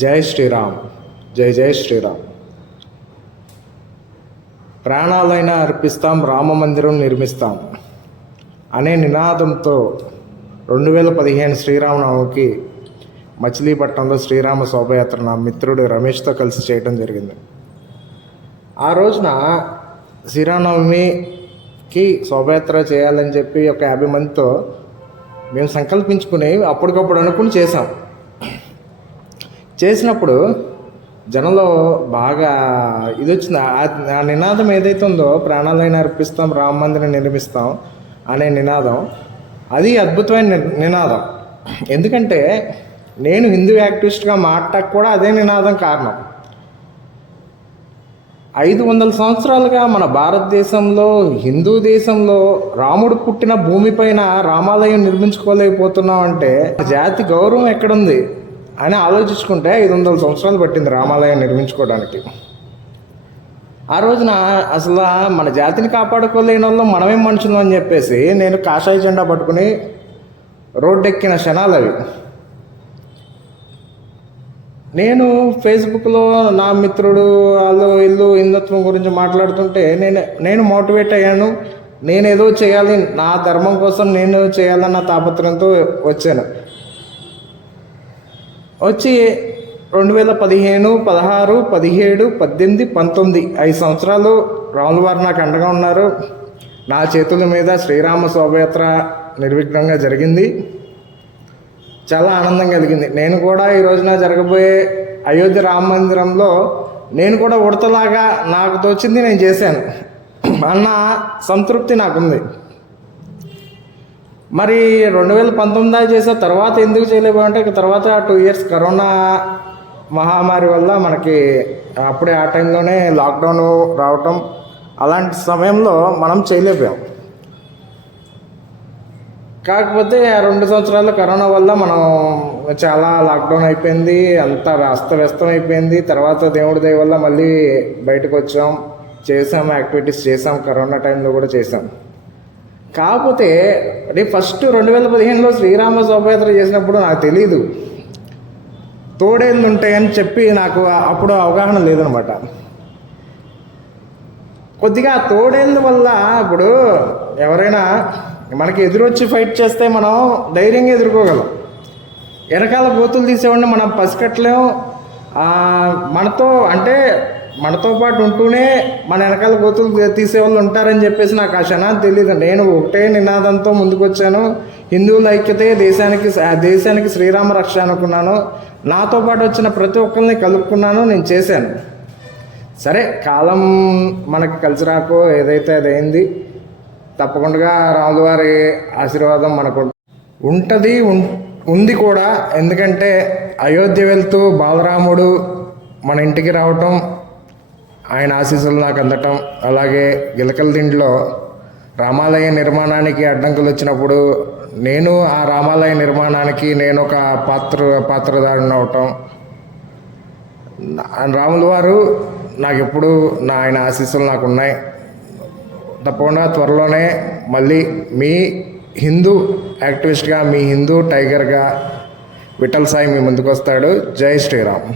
జై శ్రీరామ్. జై జై శ్రీరామ్. ప్రాణాలైనా అర్పిస్తాం, రామ మందిరం నిర్మిస్తాం అనే నినాదంతో 2015 శ్రీరామనవమికి మచిలీపట్నంలో శ్రీరామ శోభయాత్ర నా మిత్రుడు రమేష్తో కలిసి చేయడం జరిగింది. ఆ రోజున శ్రీరామనవమికి శోభయాత్ర చేయాలని చెప్పి ఒక 50 మందితో మేము సంకల్పించుకుని అప్పటికప్పుడు అనుకుని చేసినప్పుడు జనంలో బాగా ఇది వచ్చింది. ఆ నినాదం ఏదైతే ఉందో, ప్రాణాలైనా అర్పిస్తాం, రామ మందిరం నిర్మిస్తాం అనే నినాదం, అది అద్భుతమైన నినాదం. ఎందుకంటే నేను హిందూ యాక్టివిస్ట్గా మాట్లాడక కూడా అదే నినాదం కారణం. 500 సంవత్సరాలుగా మన భారతదేశంలో, హిందూ దేశంలో రాముడు పుట్టిన భూమిపైన రామాలయం నిర్మించుకోలేకపోతున్నాం అంటే జాతి గౌరవం ఎక్కడుంది అని ఆలోచించుకుంటే 500 సంవత్సరాలు పట్టింది రామాలయం నిర్మించుకోవడానికి. ఆ రోజున అసలు మన జాతిని కాపాడుకోలేని వాళ్ళు మనమేం మనుషులు అని చెప్పేసి నేను కాషాయ జెండా పట్టుకుని రోడ్డెక్కిన క్షణాలు అవి. నేను ఫేస్బుక్లో నా మిత్రుడు వాళ్ళు ఇల్లు హిందుత్వం గురించి మాట్లాడుతుంటే నేను మోటివేట్ అయ్యాను. నేనేదో చేయాలి, నా ధర్మం కోసం నేను చేయాలన్న తాపత్రయంతో వచ్చాను. వచ్చి 2015, 16, 17, 18, 19 5 సంవత్సరాలు రాముల వారు నాకు అండగా ఉన్నారు. నా చేతుల మీద శ్రీరామ శోభయాత్ర నిర్విఘ్నంగా జరిగింది. చాలా ఆనందం కలిగింది. నేను కూడా ఈ రోజున జరగబోయే అయోధ్య రామ మందిరంలో నేను కూడా ఉడతలాగా నాకు తోచింది నేను చేశాను అన్న సంతృప్తి నాకుంది. మరి 2019 చేసే తర్వాత ఎందుకు చేయలేమంటే, తర్వాత 2 years కరోనా మహమ్మారి వల్ల మనకి అప్పుడే ఆ టైంలోనే లాక్డౌన్ రావటం, అలాంటి సమయంలో మనం చేయలేకపోయాం. కాకపోతే ఆ 2 సంవత్సరాల కరోనా వల్ల మనం చాలా లాక్డౌన్ అయిపోయింది, అంతా అస్తవ్యస్తం అయిపోయింది. తర్వాత దేవుడి దయ వల్ల మళ్ళీ బయటకు వచ్చాం, చేసాం, యాక్టివిటీస్ చేసాం, కరోనా టైంలో కూడా చేసాం. కాకపోతే ఫస్ట్ 2015లో శ్రీరామ శోభయాత్ర చేసినప్పుడు నాకు తెలీదు తోడేళ్ళు ఉంటాయని చెప్పి, నాకు అప్పుడు అవగాహన లేదనమాట. కొద్దిగా తోడేళ్ళ వల్ల ఇప్పుడు ఎవరైనా మనకి ఎదురొచ్చి ఫైట్ చేస్తే మనం ధైర్యంగా ఎదుర్కోగలం. వెనకాల గోతులు తీసేవాడిని మనం పసికట్టలేము. మనతో పాటు ఉంటూనే మన వెనకాల గోతులు తీసేవాళ్ళు ఉంటారని చెప్పేసి నాకు ఆ క్షణాన్ని తెలియదు. నేను ఒకటే నినాదంతో ముందుకొచ్చాను, హిందువుల ఐక్యతే దేశానికి శ్రీరామ రక్ష అనుకున్నాను. నాతో పాటు వచ్చిన ప్రతి ఒక్కరిని కలుపుకున్నాను, నేను చేశాను. సరే, కాలం మనకి కలిసి రాకో ఏదైతే అది అయింది. తప్పకుండా రాముల వారి ఆశీర్వాదం మనకు ఉంది కూడా. ఎందుకంటే అయోధ్య వెళ్తూ బాలరాముడు మన ఇంటికి రావటం, ఆయన ఆశీస్సులు నాకు అందటం, అలాగే గిలకల దిండిలో రామాలయ నిర్మాణానికి అడ్డంకులు వచ్చినప్పుడు నేను ఆ రామాలయ నిర్మాణానికి నేను ఒక పాత్రధారుని అవటం, రాముల వారు నాకు ఎప్పుడు ఆయన ఆశీస్సులు నాకు ఉన్నాయి. తప్పకుండా త్వరలోనే మళ్ళీ మీ హిందూ యాక్టివిస్ట్గా, మీ హిందూ టైగర్గా విఠల్ సాయి మీ ముందుకు వస్తాడు. జై శ్రీరామ్.